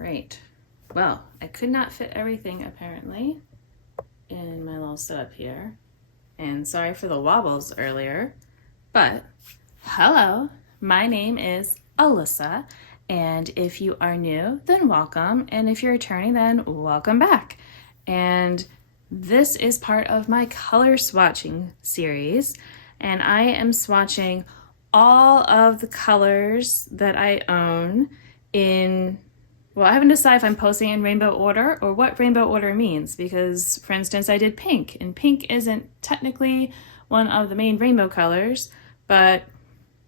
right. Well, I could not fit everything apparently in my little setup here. And sorry for the wobbles earlier, but hello, my name is Alyssa. And if you are new, then welcome. And if you're returning, then welcome back. And this is part of my color swatching series. And I am swatching all of the colors that I own in, well, I haven't decided if I'm posting in rainbow order or what rainbow order means, because for instance, I did pink, and pink isn't technically one of the main rainbow colors, but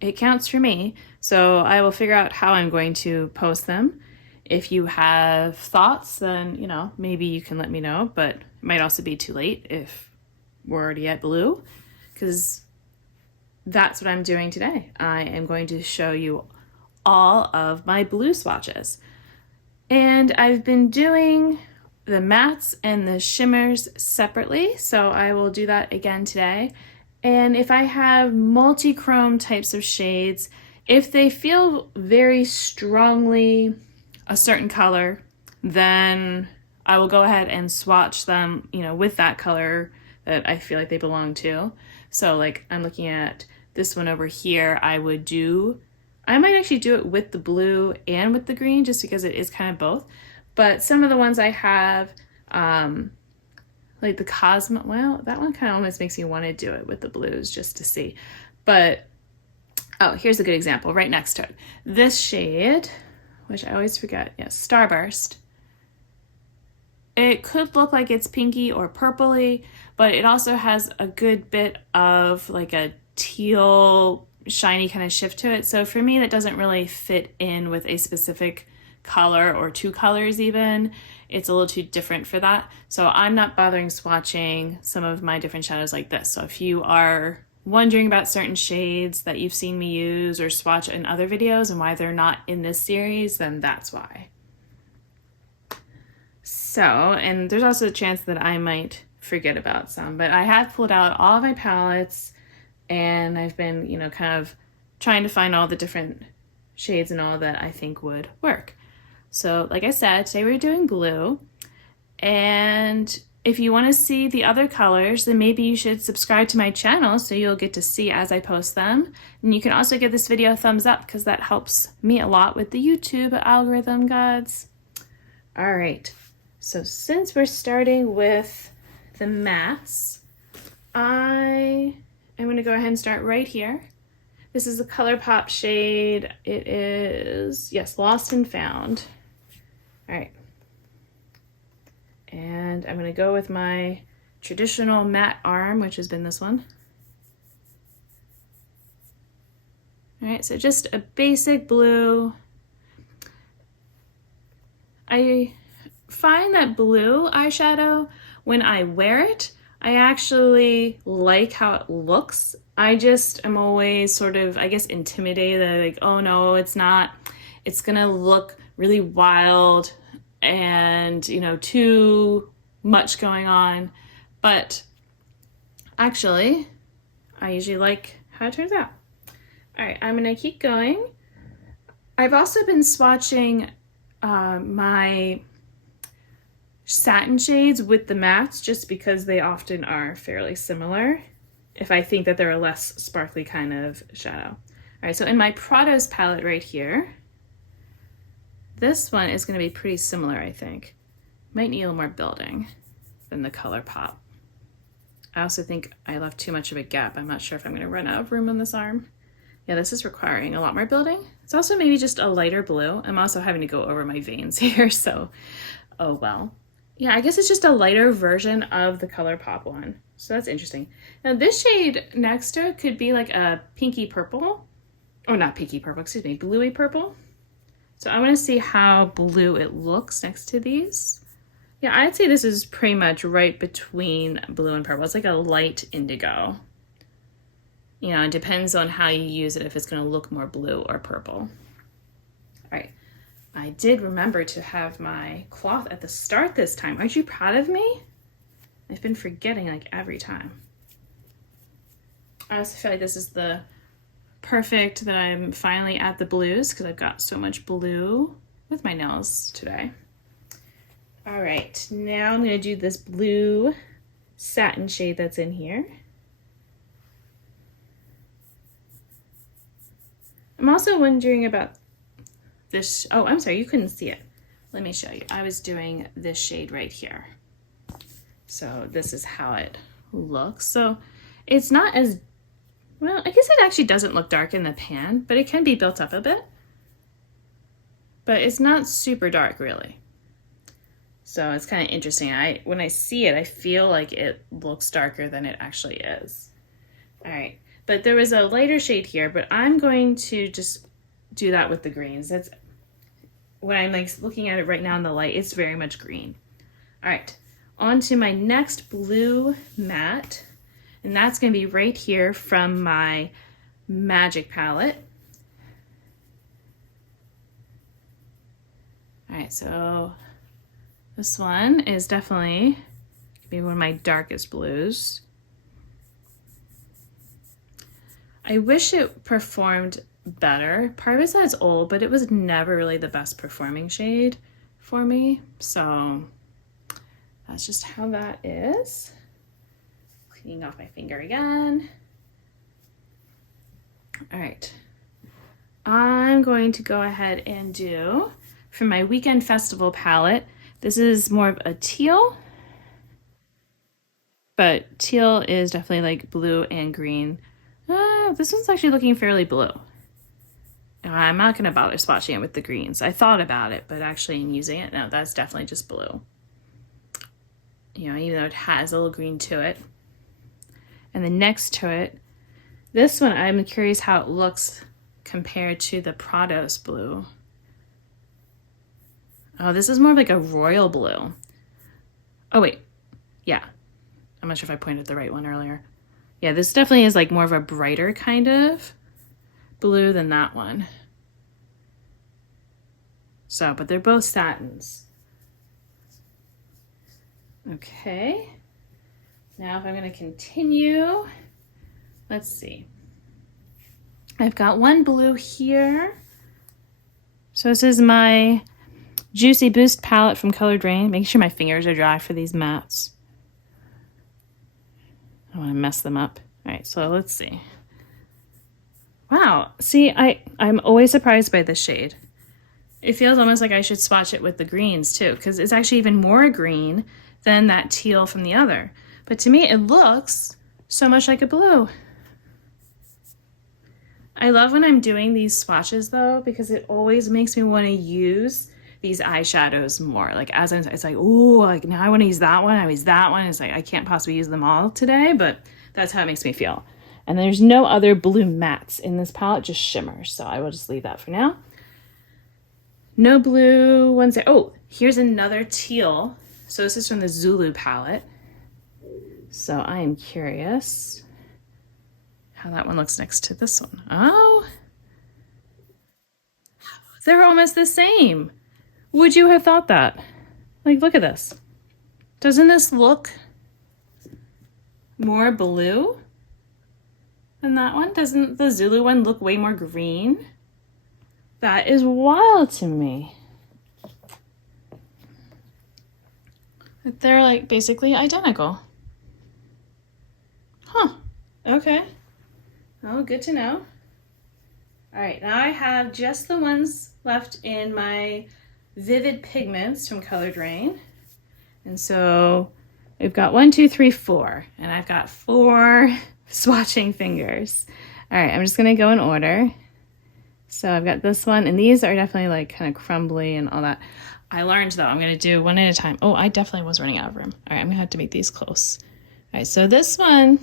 it counts for me. So I will figure out how I'm going to post them. If you have thoughts, then, you know, maybe you can let me know, but it might also be too late if we're already at blue, because that's what I'm doing today. I am going to show you all of my blue swatches. And I've been doing the mattes and the shimmers separately, so I will do that again today. And if I have multi-chrome types of shades, if they feel very strongly a certain color, then I will go ahead and swatch them, you know, with that color that I feel like they belong to. So like I'm looking at this one over here, I might actually do it with the blue and with the green just because it is kind of both. But some of the ones I have, like the Cosmo, well, that one kind of almost makes me want to do it with the blues just to see. But, oh, here's a good example right next to it. This shade, which I always forget, yes, Starburst. It could look like it's pinky or purpley, but it also has a good bit of like a teal, shiny kind of shift to it. So for me, that doesn't really fit in with a specific color or two colors even. It's a little too different for that. So I'm not bothering swatching some of my different shadows like this. So if you are wondering about certain shades that you've seen me use or swatch in other videos and why they're not in this series, then that's why. So, and there's also a chance that I might forget about some, but I have pulled out all of my palettes and I've been, you know, kind of trying to find all the different shades and all that I think would work. So like I said, today we're doing blue. And if you want to see the other colors, then maybe you should subscribe to my channel so you'll get to see as I post them. And you can also give this video a thumbs up because that helps me a lot with the YouTube algorithm gods. All right, so since we're starting with the mattes, I am going to go ahead and start right here. This is a ColourPop shade. It is, yes, Lost and Found. All right. And I'm going to go with my traditional matte arm, which has been this one. All right, so just a basic blue. I find that blue eyeshadow, when I wear it, I actually like how it looks. I just am always sort of, I guess, intimidated, like, oh no, it's not, it's gonna look really wild and, you know, too much going on. But actually, I usually like how it turns out. All right, I'm gonna keep going. I've also been swatching my satin shades with the mattes just because they often are fairly similar if I think that they're a less sparkly kind of shadow. All right, so in my Prados palette right here, this one is going to be pretty similar, I think. Might need a little more building than the ColourPop. I also think I left too much of a gap. I'm not sure if I'm going to run out of room on this arm. Yeah, this is requiring a lot more building. It's also maybe just a lighter blue. I'm also having to go over my veins here, so oh well. Yeah, I guess it's just a lighter version of the ColourPop one. So that's interesting. Now this shade next to it could be like a pinky purple. Oh, not pinky purple, excuse me, bluey purple. So I want to see how blue it looks next to these. Yeah, I'd say this is pretty much right between blue and purple. It's like a light indigo. You know, it depends on how you use it, if it's going to look more blue or purple. All right. I did remember to have my cloth at the start this time. Aren't you proud of me? I've been forgetting like every time. I also feel like this is the perfect that I'm finally at the blues because I've got so much blue with my nails today. All right, now I'm gonna do this blue satin shade that's in here. I'm also wondering about this. Oh, I'm sorry, you couldn't see it. Let me show you. I was doing this shade right here. So this is how it looks. So it's not as, well, I guess it actually doesn't look dark in the pan, but it can be built up a bit. But it's not super dark really. So it's kind of interesting. When I see it, I feel like it looks darker than it actually is. All right, but there was a lighter shade here, but I'm going to just do that with the greens. That's when I'm like looking at it right now in the light, it's very much green. All right, on to my next blue matte, and that's gonna be right here from my Magic palette. All right, so this one is definitely maybe one of my darkest blues. I wish it performed better. Part of it's that it's old, but it was never really the best performing shade for me. So that's just how that is. Cleaning off my finger again. All right. I'm going to go ahead and do, for my Weekend Festival palette, this is more of a teal, but teal is definitely like blue and green. This one's actually looking fairly blue. I'm not going to bother swatching it with the greens. I thought about it, but actually in using it, no, that's definitely just blue. You know, even though it has a little green to it. And then next to it, this one, I'm curious how it looks compared to the Prados blue. Oh, this is more of like a royal blue. Oh, wait. Yeah. I'm not sure if I pointed the right one earlier. Yeah, this definitely is like more of a brighter kind of blue than that one. So, but they're both satins. Okay. Now if I'm going to continue, let's see. I've got one blue here. So this is my Juicy Boost palette from Colored Rain. Make sure my fingers are dry for these mattes. I don't want to mess them up. All right, so let's see. Wow, see, I'm always surprised by this shade. It feels almost like I should swatch it with the greens too, because it's actually even more green than that teal from the other. But to me, it looks so much like a blue. I love when I'm doing these swatches though, because it always makes me want to use these eyeshadows more. Like as it's like, oh, like now I want to use that one. I use that one. It's like I can't possibly use them all today, but that's how it makes me feel. And there's no other blue mattes in this palette, just shimmers. So I will just leave that for now. No blue ones there. Oh, here's another teal. So this is from the Zulu palette. So I am curious how that one looks next to this one. Oh, they're almost the same. Would you have thought that? Like, look at this. Doesn't this look more blue than that one? Doesn't the Zulu one look way more green? That is wild to me. They're like basically identical. Huh, okay. Oh, good to know. All right, now I have just the ones left in my Vivid Pigments from Colored Rain. And so we've got 1, 2, 3, 4, and I've got 4 swatching fingers. All right, I'm just gonna go in order. So I've got this one, and these are definitely like kind of crumbly and all that. I learned though, I'm gonna do one at a time. Oh, I definitely was running out of room. All right, I'm gonna have to make these close. All right, so this one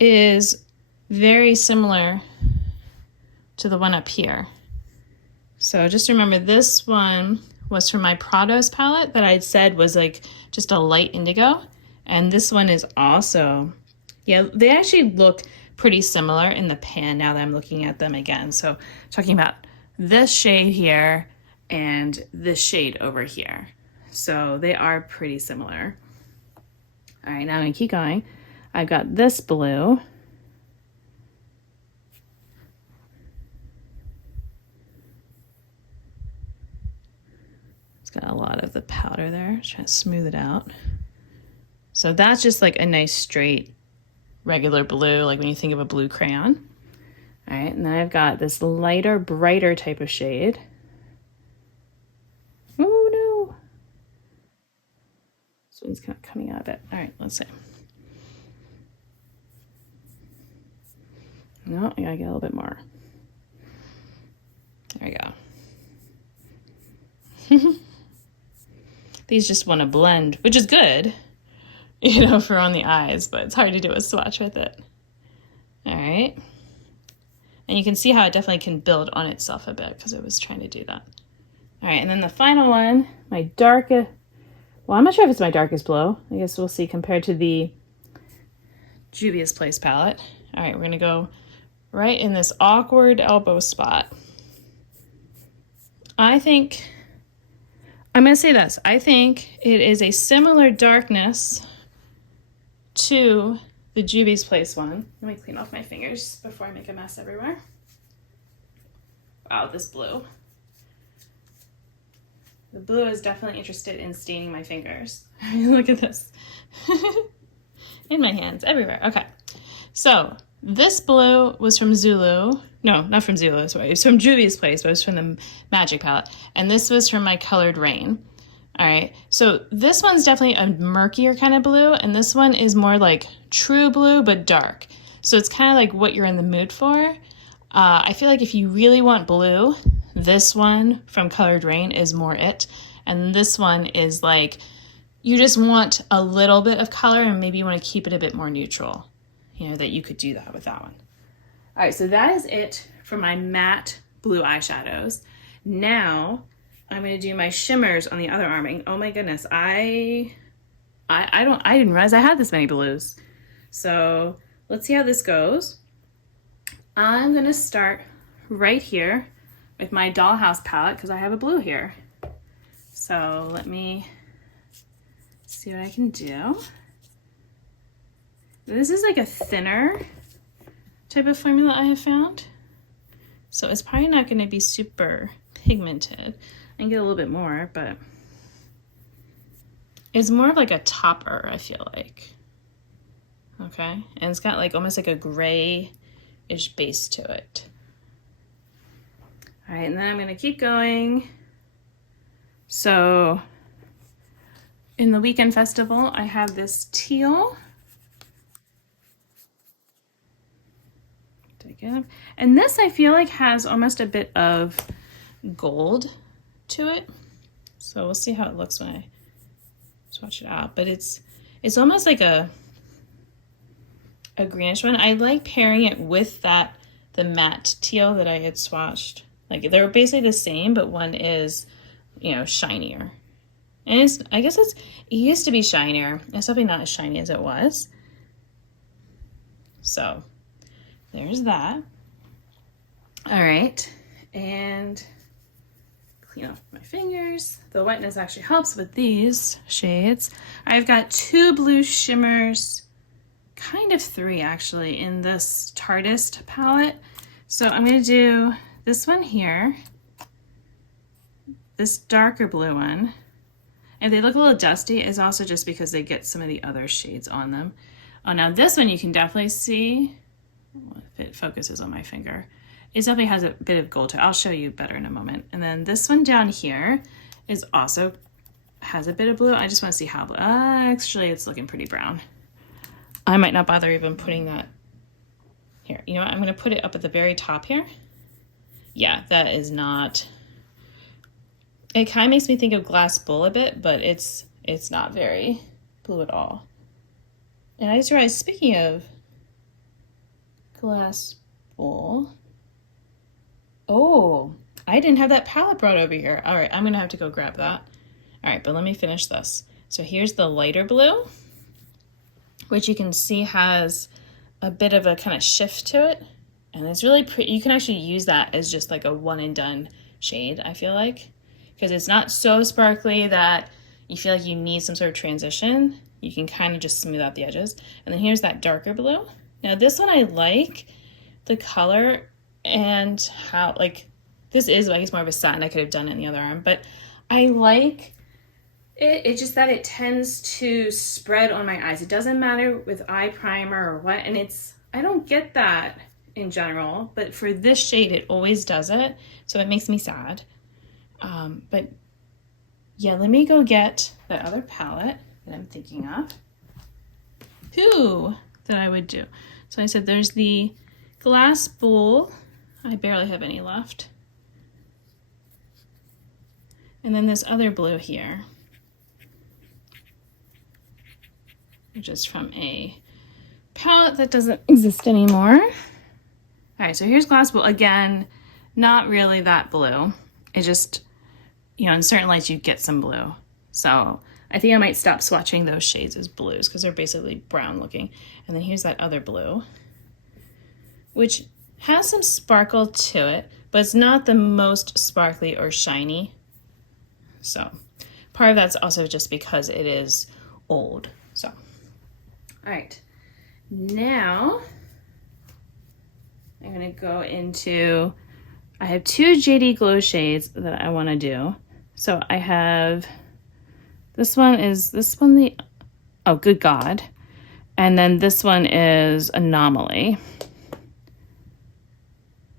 is very similar to the one up here. So just remember this one was from my Prados palette that I'd said was like just a light indigo. And this one is also, yeah, they actually look pretty similar in the pan now that I'm looking at them again. So talking about this shade here and this shade over here. So they are pretty similar. All right, now I'm gonna keep going. I've got this blue. It's got a lot of the powder there. Just trying to smooth it out. So that's just like a nice straight regular blue, like when you think of a blue crayon. All right, and then I've got this lighter, brighter type of shade. Oh no. This one's kind of coming out of it. All right, let's see. No, I gotta get a little bit more. There we go. These just want to blend, which is good, you know, for on the eyes, but it's hard to do a swatch with it. All right. And you can see how it definitely can build on itself a bit because I was trying to do that. All right, and then the final one, my darkest, well, I'm not sure if it's my darkest blue. I guess we'll see compared to the Juvia's Place palette. All right, we're gonna go right in this awkward elbow spot. I'm gonna say this. I think it is a similar darkness to the Juvia's Place one. Let me clean off my fingers before I make a mess everywhere. Wow, this blue. The blue is definitely interested in staining my fingers. Look at this. In my hands, everywhere. Okay, so this blue was from Zulu. No, not from Zulu, sorry. It was from Juvia's Place, but it was from the Magic palette. And this was from my Colored Rain. All right, so this one's definitely a murkier kind of blue, and this one is more like true blue, but dark. So it's kind of like what you're in the mood for. I feel like if you really want blue, this one from Colored Rain is more it. And this one is like, you just want a little bit of color and maybe you want to keep it a bit more neutral. You know, that you could do that with that one. All right, so that is it for my matte blue eyeshadows. Now, I'm gonna do my shimmers on the other arm. And oh my goodness, I didn't realize I had this many blues. So let's see how this goes. I'm gonna start right here with my Dollhouse palette because I have a blue here. So let me see what I can do. This is like a thinner type of formula I have found. So it's probably not gonna be super pigmented. I can get a little bit more, but it's more of like a topper, I feel like. Okay, and it's got like almost like a grayish base to it. All right, and then I'm gonna keep going. So in the Weekend Festival, I have this teal. And this I feel like has almost a bit of gold to it. So we'll see how it looks when I swatch it out. But it's almost like a greenish one. I like pairing it with the matte teal that I had swatched. Like they're basically the same, but one is, you know, shinier. And it used to be shinier. It's definitely not as shiny as it was. So there's that. All right, and clean off my fingers. The wetness actually helps with these shades. I've got 2 blue shimmers, kind of 3 actually, in this Tartist palette. So I'm gonna do this one here, this darker blue one. If they look a little dusty, it's also just because they get some of the other shades on them. Oh, now this one you can definitely see, if it focuses on my finger, it definitely has a bit of gold to it. I'll show you better in a moment. And then this one down here is also has a bit of blue. I just want to see how blue. Actually, it's looking pretty brown. I might not bother even putting that here. You know what? I'm going to put it up at the very top here. Yeah, that is not. It kind of makes me think of Glass Bull a bit, but it's not very blue at all. And I just realized, speaking of Glass Bowl. Oh, I didn't have that palette brought over here. All right, I'm gonna have to go grab that. All right, but let me finish this. So here's the lighter blue, which you can see has a bit of a kind of shift to it. And it's really pretty. You can actually use that as just like a one and done shade, I feel like, because it's not so sparkly that you feel like you need some sort of transition. You can kind of just smooth out the edges. And then here's that darker blue. Now this one I like the color and how, like, this is, I guess, more of a satin. I could have done it in the other arm, but I like it. It's just that it tends to spread on my eyes. It doesn't matter with eye primer or what, and I don't get that in general, but for this shade, it always does it, so it makes me sad. But yeah, let me go get the other palette that I'm thinking of. That I would do. So I said there's the glass bowl. I barely have any left. And then this other blue here, which is from a palette that doesn't exist anymore. All right, so here's glass bowl. Again, not really that blue. It just, in certain lights you get some blue. So I think I might stop swatching those shades as blues because they're basically brown looking. And then here's that other blue, which has some sparkle to it, but it's not the most sparkly or shiny. So part of that's also just because it is old. So, all right, now I'm gonna go into, I have two JD Glow shades that I wanna do. So I have, this one the, oh, Good God. And then this one is Anomaly.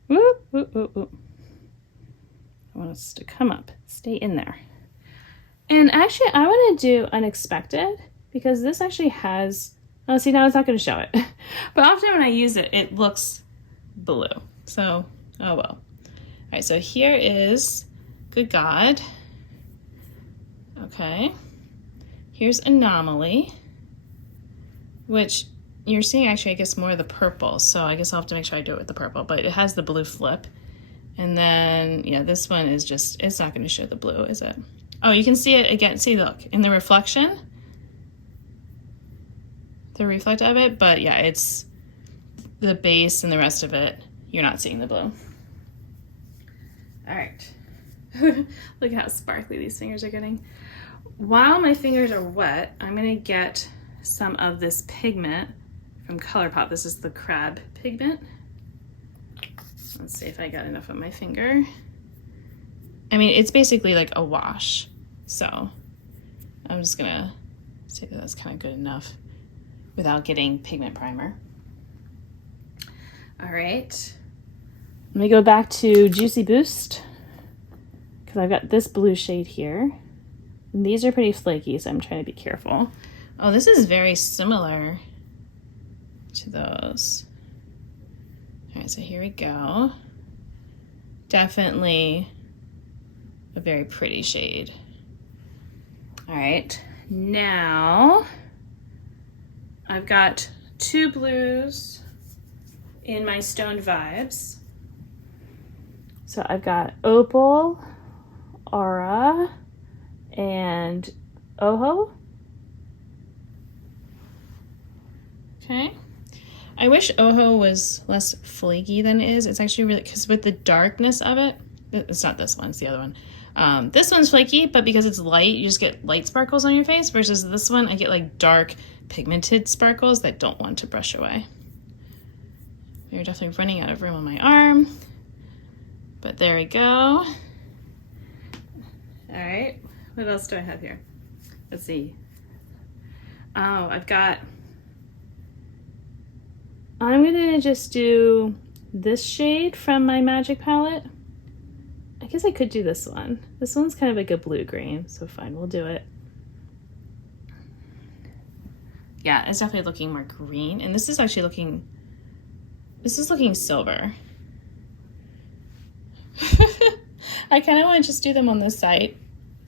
Whoop, whoop, whoop, whoop. I want us to come up, stay in there. And actually I want to do Unexpected because this actually has, oh, see, now it's not going to show it. But often when I use it, it looks blue. So, oh well. All right, so here is Good God. Okay. Here's Anomaly, which you're seeing actually, I guess, more of the purple. So I guess I'll have to make sure I do it with the purple, but it has the blue flip. And then, yeah, this one is just, it's not going to show the blue, is it? Oh, you can see it again. See, look, in the reflection, the reflect of it, but yeah, it's the base and the rest of it, you're not seeing the blue. All right. Look how sparkly these fingers are getting. While my fingers are wet, I'm gonna get some of this pigment from ColourPop. This is the crab pigment. Let's see if I got enough on my finger. I mean, it's basically like a wash. So I'm just gonna say that that's kind of good enough without getting pigment primer. All right, let me go back to Juicy Boost because I've got this blue shade here. And these are pretty flaky, so I'm trying to be careful. Oh, this is very similar to those. All right, so here we go. Definitely a very pretty shade. All right, now I've got two blues in my Stoned Vibes. So I've got Opal, Aura, and Oho. Okay. I wish Oho was less flaky than it is. It's actually really, because with the darkness of it, it's not this one, it's the other one. This one's flaky, but because it's light, you just get light sparkles on your face, versus this one, I get like dark pigmented sparkles that don't want to brush away. You're definitely running out of room on my arm, but there we go. All right, what else do I have here? Let's see. Oh, I'm gonna just do this shade from my Magic palette. I guess I could do this one. This one's kind of like a blue-green, so fine, we'll do it. Yeah, it's definitely looking more green, and this is actually looking, silver. I kind of want to just do them on the side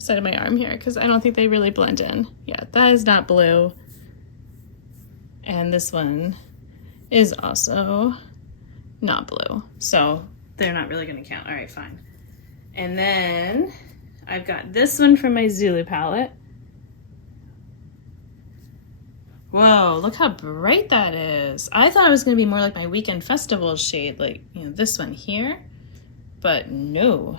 of my arm here, because I don't think they really blend in. Yeah, that is not blue. And this one is also not blue, so they're not really going to count. All right, fine. And then I've got this one from my Zulu palette. Whoa, look how bright that is. I thought it was going to be more like my Weekend Festival shade, like, you know, this one here, but no.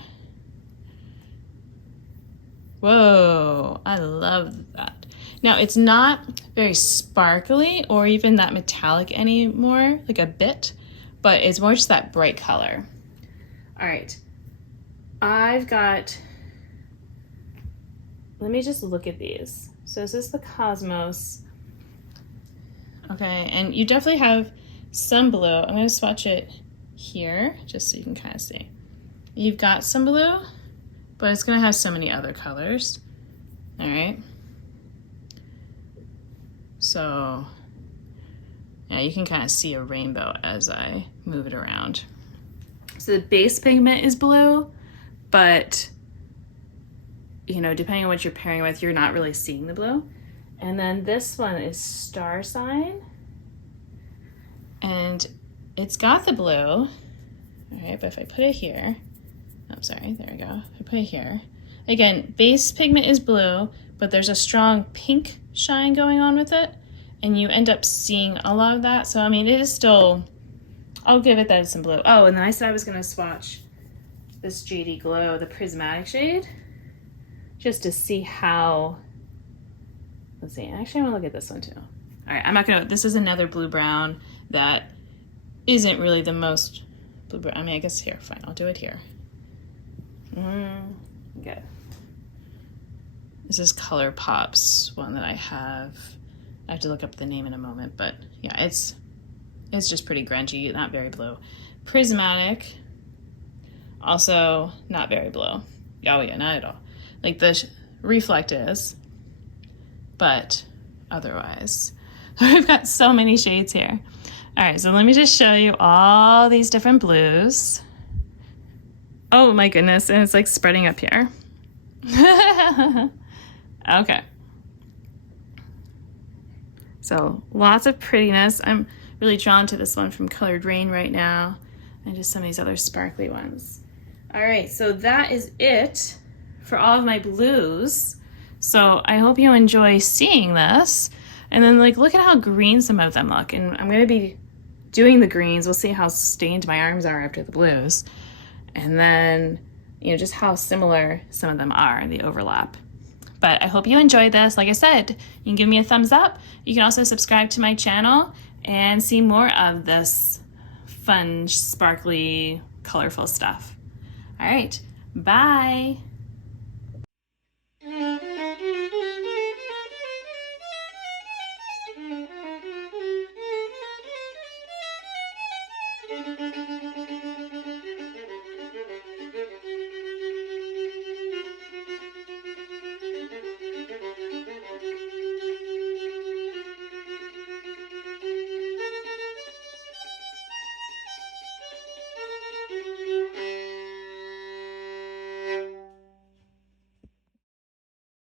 Whoa, I love that. Now, it's not very sparkly or even that metallic anymore, like a bit, but it's more just that bright color. All right, I've got let me just look at these. So this is the Cosmos. Okay, and you definitely have some blue. I'm going to swatch it here just so you can kind of see. You've got some blue, but it's going to have so many other colors. All right. So yeah, you can kind of see a rainbow as I move it around. So the base pigment is blue, but you know, depending on what you're pairing with, you're not really seeing the blue. And then this one is Star Sign. And it's got the blue. All right, but if I put it here, oh, sorry, there we go. If I put it here, again, base pigment is blue, but there's a strong pink shine going on with it, and you end up seeing a lot of that. So, I mean, it is still, I'll give it that it's some blue. Oh, and then I said I was gonna swatch this JD Glow, the prismatic shade, just to see how, let's see, actually I wanna look at this one too. All right, I'm not gonna, this is another blue-brown that isn't really the most blue-brown. I mean, I guess here, fine, I'll do it here. Good. This is Color Pop's one that I have. I have to look up the name in a moment, but yeah, it's just pretty grungy, not very blue. Prismatic, also not very blue. Oh yeah, not at all. Like the Reflect is, but otherwise. We've got so many shades here. All right, so let me just show you all these different blues. Oh my goodness, and it's like spreading up here. Okay. So lots of prettiness. I'm really drawn to this one from Colored Rain right now, and just some of these other sparkly ones. All right, so that is it for all of my blues. So I hope you enjoy seeing this. And then like, look at how green some of them look. And I'm gonna be doing the greens. We'll see how stained my arms are after the blues. And then, you know, just how similar some of them are in the overlap. But I hope you enjoyed this. Like I said, you can give me a thumbs up. You can also subscribe to my channel and see more of this fun, sparkly, colorful stuff. All right, bye.